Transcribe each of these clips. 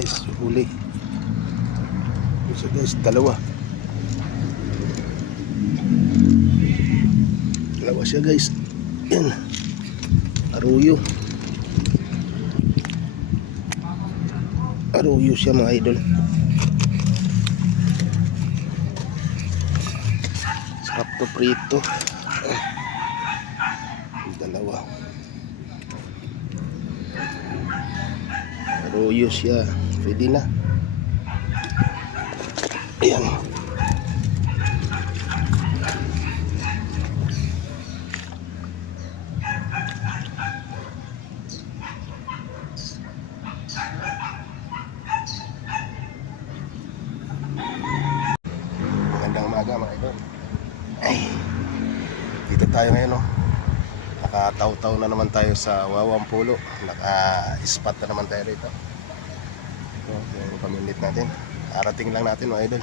guys, huli. So guys, dalawa siya guys. Yan, aruyo siya mga idol. Sarap to prito. Dalawa aruyo siya, pwede na. Ayan. Magandang umaga mga idol. Ay, dito tayo ngayon, no? Nakataw-taw na naman tayo sa Wawang Pulo. Naka-spot na naman tayo rito. Ito yung pamilit natin. Arating lang natin mga idol.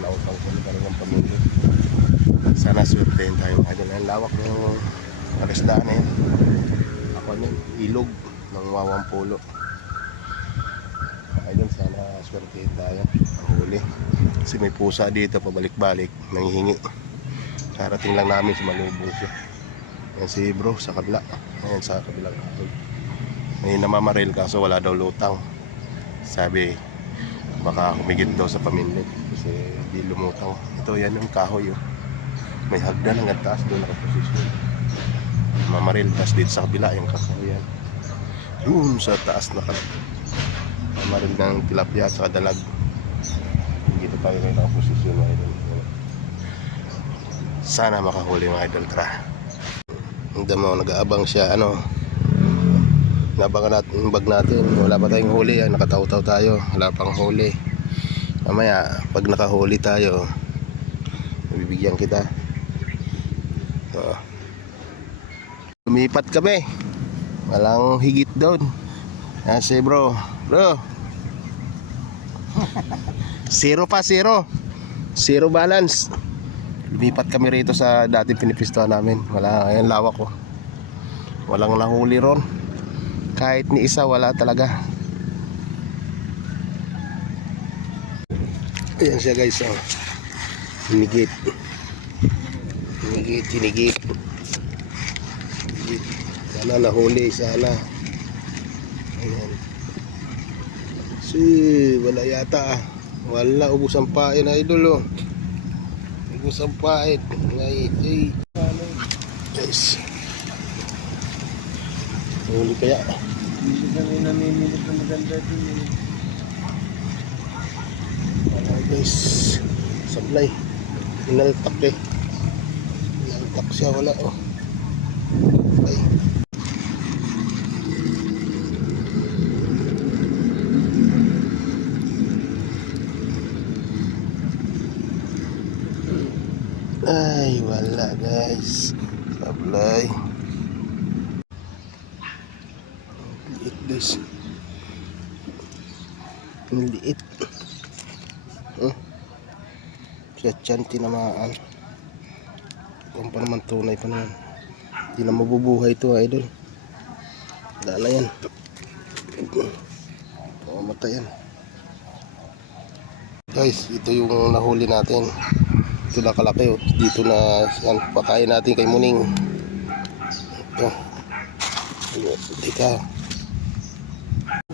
Lautaw ko na talagang pamilit. Sana swertein tayo mga idol. Ang lawak ng palisdaan na yun. Ako yun, ilog ng Wawang Pulo. Mga idol, sana swertein tayo. Ang huli. Kasi may pusa dito pabalik-balik. Nanghihingi. Karating lang namin sa malubong siya. Yan si bro sa kabila. Ayan sa kabilang kahoy. May namamaril kaso wala daw lutang. Sabi baka humigit daw sa pamindot kasi di lumutang. Ito yan yung kahoy. May hagdan hanggang taas doon nakaposisyon. Mamaril tas dito sa kabila yung kahoy yan. Doon sa taas mamaril ng tilapia sa dalag. Dito tayo may nakaposisyon mga idol. Sana makahuli mga idol. Tara. Hindi mo, nag-aabang siya. Nabangan natin yung bag natin. Wala pa tayong huli. Nakataw-taw tayo. Wala pang huli. Mamaya pag nakahuli tayo, bibigyan kita. Lumipat kami. Walang higit doon. Kasi bro zero balance. Lumipat kami rito sa dating pinipistuhan namin. Wala, ayan lawak ko. Walang nahuli ron. Kahit ni isa, wala talaga. Ayan siya guys. Hinigit. Sana nahuli, sana. Ayan. Wala yata. Wala, ubos ang pain idol. Ubos ang pain. Guys. Huli kaya. Hindi kami namimilip na maganda din. Wala guys. Sablay. Inaltak Inaltak siya. Wala Ay. Ay, wala guys. Sablay. Liit guys. Liit. Sa tiyan tinamaan. Kung pa naman tunay pa naman. Hindi na mabubuhay ito idol. Wala na yan. Mamatay yan. Guys, ito yung nahuli natin. Ito na kalaki Dito na yan, pakain natin kay Muning. Ito.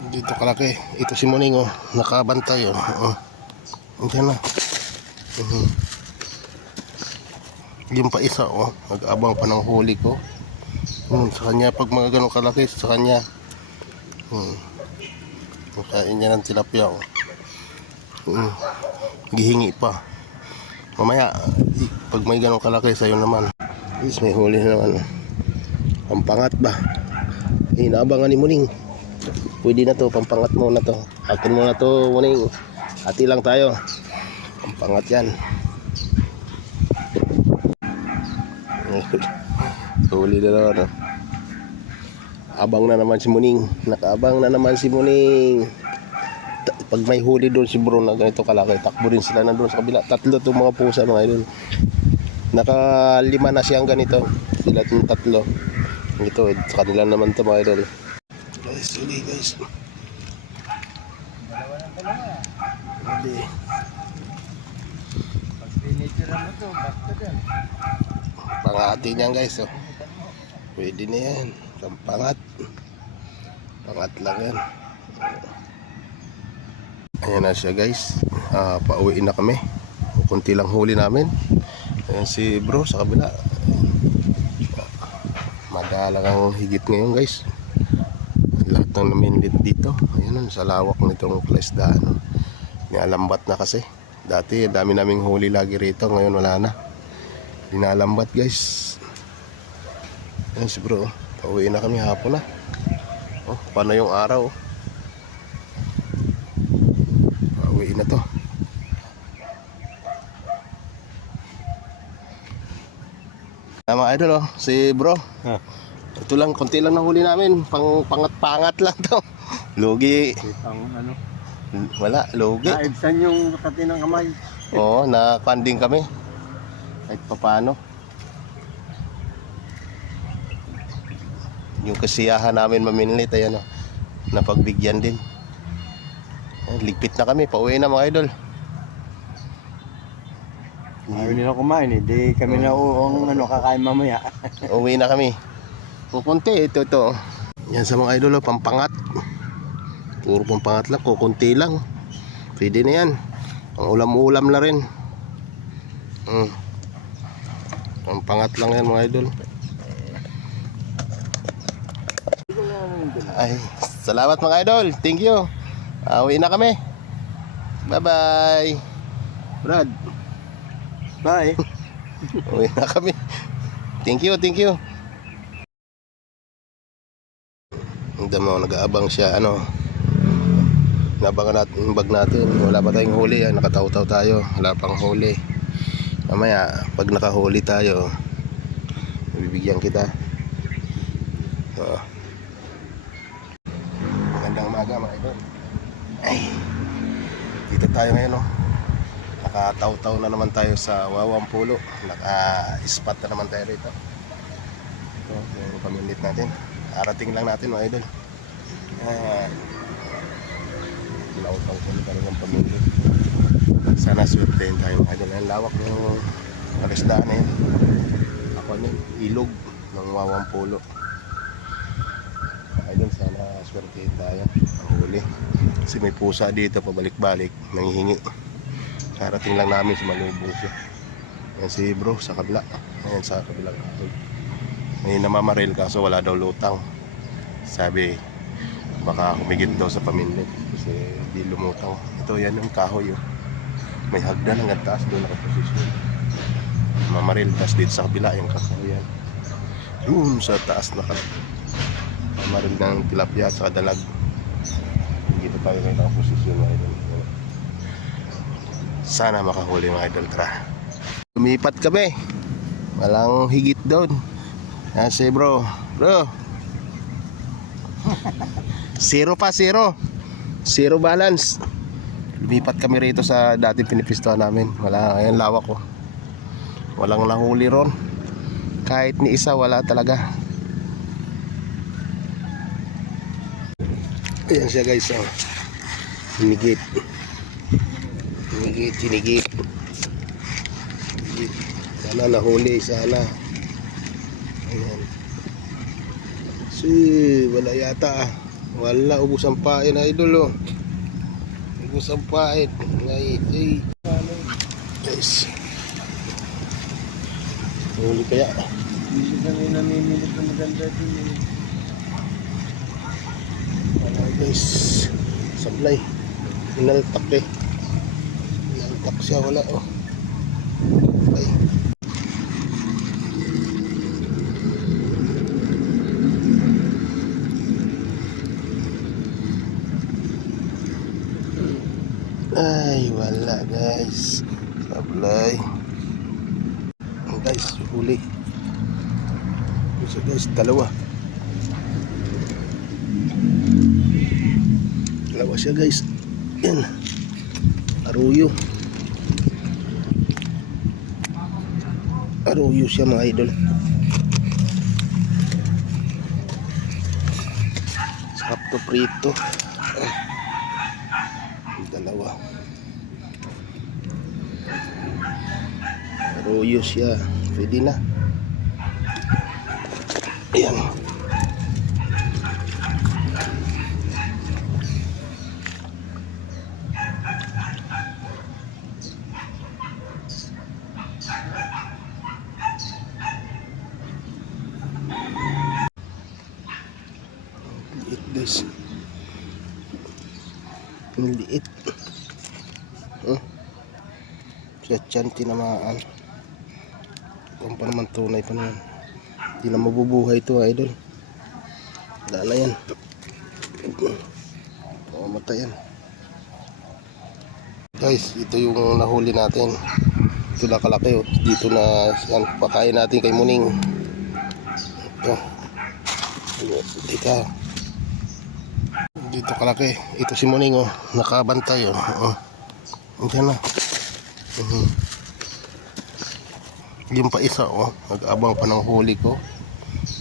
Dito kalaki. Ito si Muning nakabantay Diyan na. Yung pa isa nag-abang pa ng huli ko. Sa kanya pag mga ganong kalaki, sa kanya makain niya ng tilapia gihingi pa. Mamaya pag may ganong kalaki sa'yo naman. Is may huli na naman. Pampangat ba? Inaabangan ni Muning. Pwede na to, pampangat mo na to. Akin mo na to Muning. Hati lang tayo. Pampangat yan. Huli na naman Abang na naman si Muning. Nakaabang na naman si Muning. Pag may huli doon si bro na ganito kalaki, takbo rin sila na doon sa kabila. Tatlo itong mga pusa mga idol. Naka-5 na siyang ganito. Sila itong tatlo. Ito, sa kanila naman ito mga idol. Guys, huli guys. Dalawa. Huli. Pag pinitira mo to, basta dyan. Pangati niyan guys. Oh. Pwede na yan. Pangat. Pangat lang yan. Ayan na siya guys. Pauwiin na kami. Kunti lang huli namin. Ayan si bro sa kabila. Madalang ang higit ngayon guys. Lahat ng naminlit dito. Ayan sa lawak nitong palaisdaan. No? Nialambat na kasi. Dati dami naming huli lagi rito. Ngayon wala na. Dinalambat guys. Ayan si bro. Pauwiin na kami hapon na. Oh, paano yung araw? Pauwiin na to. Mga idol oh, si bro. Ito lang, konti lang nahuli namin. Pangat-pangat lang to. Lugi. Ang ano, Wala, lugi. naibsan yung kati ng kamay. Oo, na-funding kami. Kahit paano. Yung kasiyahan namin maminlit, ayan o. Napagbigyan din. Ayan, ligpit na kami, pauwi na mga idol. Ayaw nila kumain eh, di kami na uong kakain mamaya. Uwi na kami. Kukunti, ito. Yan sa mga idol, pampangat. Puro pampangat lang, kukunti lang. Pwede na yan. Ang ulam-ulam na rin. Pampangat lang yan mga idol. Ay, salamat mga idol. Thank you. Uwi na kami. Bye-bye. Brad. Bye. Uwi na kami. Thank you. Ang damo, nag-aabang siya. Nabangan natin yung bag natin. Wala pa tayong huli. Nakataw-taw tayo. Wala pang huli. Mamaya, pag nakahuli tayo, bibigyan kita. Magandang umaga mga idol. Ay, dito tayo ngayon nakataw-taw na naman tayo sa Wawang Pulo. Naka-spot na naman tayo rito. Ito yung pamilit natin. Arating lang natin mga idol. Lautaw ko na talagang pamilit. Sana swertein tayo mga idol. Ang lawak ng palaisdaan na yun. Ako ilog ng Wawang Pulo. Idol, sana swertein tayo ang huli. Kasi may pusa dito pabalik-balik, nanghihingi. Karating lang namin sa malubong siya. Ayan si bro sa kabila. Ayan sa kabilang kahoy. May namamaril kaso wala daw lutang. Sabi baka humigit daw sa paminlit kasi di lumutang. Ito yan yung kahoy May hagdan hanggang taas doon nakaposisyon. Namamaril tas dito sa kabila yung kahoy yan. Yun sa taas namamaril ng tilapia at saka dalag. Dito tayo may nakaposisyon mga idol. Sana makahuli mga idol. Tara, lumipat kami. Walang higit doon. Kasi bro zero balance. Lumipat kami rito sa dating pinipistohan namin. Wala, ayan lawak walang nahuli ron. Kahit ni isa wala talaga. Ayan siya guys. Hinigit. Sana nahuli, sana. Ayan. Wala yata. Wala, ubos ang pain idol Ubos ang pain. Guys. Huli kaya. Hindi kami namimilit na maganda din eh. Guys. Sablay. Inaltak siya, wala ay. Ay, wala guys. Sablay. Guys, huli. So guys, dalawa siya guys. Yan. Aruyo siya mga idol. Sarap to prito. Dalawa. Royo siya. Pwede na. Ayan. Liit guys. Ang liit. Sa tiyan tinamaan. Kung pa naman tunay pa naman. Hindi na mabubuhay ito idol. Wala na yan. Mamatay yan. Guys, ito yung nahuli natin. Ito na kalaki oh. Dito na yan, pakain natin kay Muning. Ito. Dito kalaki. Ito si Muning oh. Nakabantay oh. Diyan na. Yung pa isa oh. Nag-abang pa ng huli ko.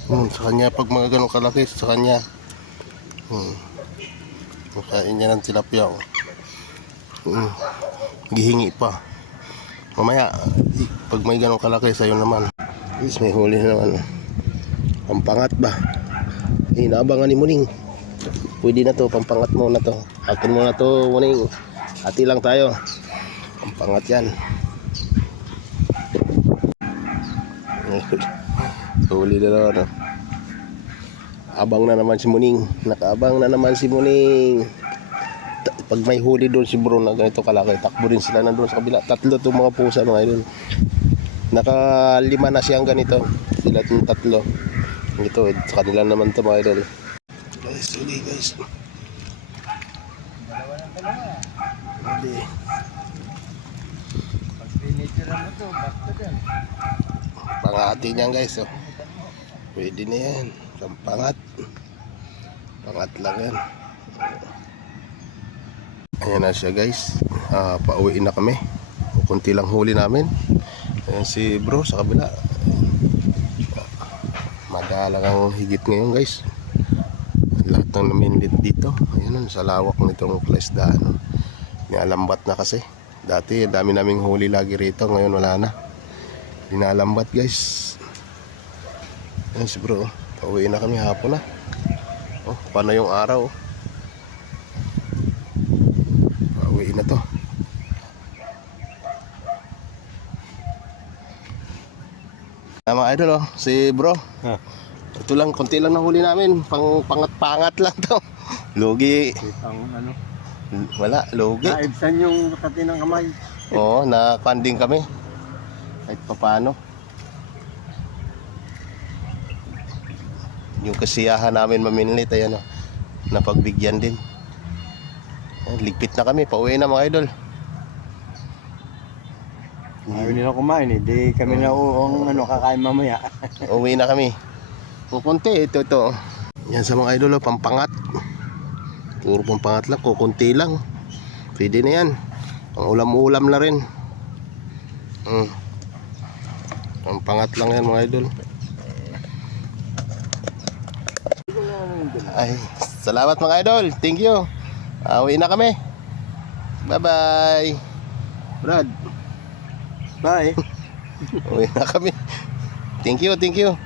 Sa kanya pag mga ganong kalaki, sa kanya. Makain niya ng tilapia oh. Gihingi pa. Mamaya pag may ganong kalaki sa'yo naman. Is may huli na naman. Pampangat ba? Inaabangan ni Muning. Pwede na to, pampangat mo na to. Akin mo na to Muning. Hati lang tayo. Pampangat yan. Huli na naman oh. Abang na naman si Muning. Nakaabang na naman si Muning. Pag may huli doon si bro na ganito kalaki, takbo rin sila na doon sa kabila. Tatlo itong mga pusa mga idol. Naka-5 na siyang ganito. Sila itong tatlo. Ito, sa kanila naman ito mga idol. Guys, huli guys. Huli. Pag pinitira mo to, basta dyan. Pangati niyan guys oh. Pwede na yan. Pampangat. Pangat lang yan. Ayan na siya guys. Pauwiin na kami. Kunti lang huli namin. Ayan si bro sa kabila. Madalang ang higit ngayon guys. Lahat ng naminlit dito. Ayan sa lawak nitong plaisdaan. Nialambat na kasi. Dati dami naming huli lagi rito. Ngayon wala na. Dinalambat guys. Ayan si bro. Pauwiin na kami hapon na. Oh, paano yung araw oh. Na to. Mga idol oh, si bro. Ito lang, konti lang nahuli namin. Pangat-pangat lang to. Lugi. Ang ano? Wala, lugi. Naibsan yung kati ng kamay. Oo, na-funding kami. Kahit paano. Yung kasiyahan namin maminlit, ayan oh. Napagbigyan din. Ligpit na kami, pauwi na mga idol. Ayaw nila kumain eh. Di kami na uong kakain mamaya. Uwi na kami. Kukunti, ito. Yan sa mga idol, pampangat. Puro pampangat lang, kukunti lang. Pwede na yan. Ang ulam-ulam na rin. Pampangat lang yan mga idol. Ay, salamat mga idol. Thank you. Uwi na kami. Bye-bye. Brad. Bye. Uwi na kami. Thank you.